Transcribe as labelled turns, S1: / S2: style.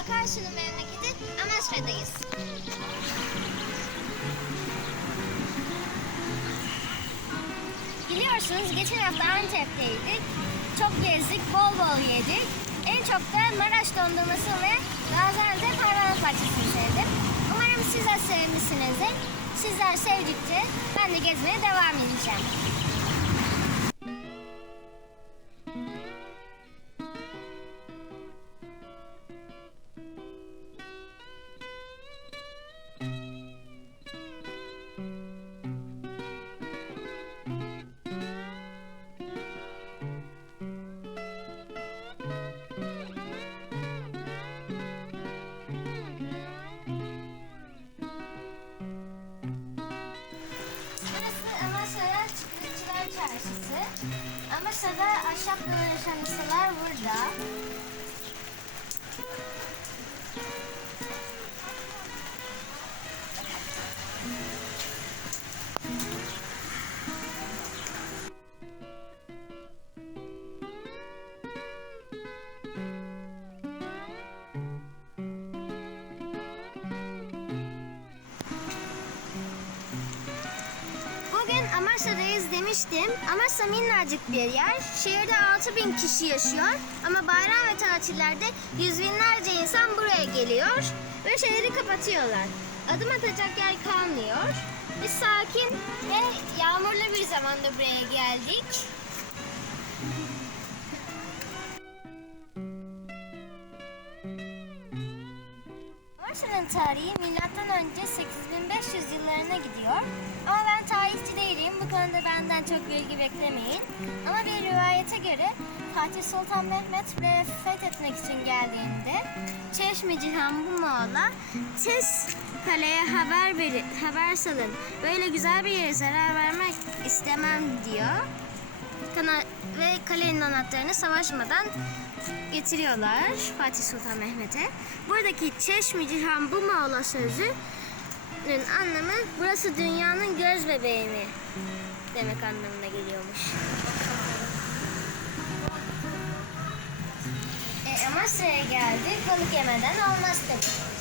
S1: Akarsu'nun memleketi Amasra'dayız. Biliyorsunuz geçen hafta Antep'teydik. Çok gezdik, bol bol yedik. En çok da Maraş dondurması ve Gaziantep hayvanat bahçesini sevdim. Umarım siz de sevmişsinizdir. Sizler sevdikçe ben de gezmeye devam edeceğim. Çarşısı. Amasya'da ahşap dönüşen ustalar burada. Bugün Amasya'dayız demiştim. Amasya minnacık bir yer. Şehirde 6000 kişi yaşıyor. Ama bayram ve tatillerde yüz binlerce insan buraya geliyor. Ve şehri kapatıyorlar. Adım atacak yer kalmıyor. Biz sakin ve yağmurlu bir zamanda buraya geldik. Amasya'nın tarihi milattan önce 8500 yıllarına gidiyor. Ama ben tarihçi değilim. Bu konuda benden çok bilgi beklemeyin. Ama bir rivayete göre Fatih Sultan Mehmet buraya fethetmek için geldiğinde Çeşme Cihan bu Moğol'a tez kaleye haber veri, haber salın. Böyle güzel bir yere zarar vermek istemem diyor. Kana kalenin anahtarını savaşmadan getiriyorlar Fatih Sultan Mehmet'e. Buradaki Çeşmi Cihan bu Moğla sözünün anlamı burası dünyanın göz bebeği mi demek anlamına geliyormuş. E, Amasya'ya geldik. Balık yemeden olmaz tabii.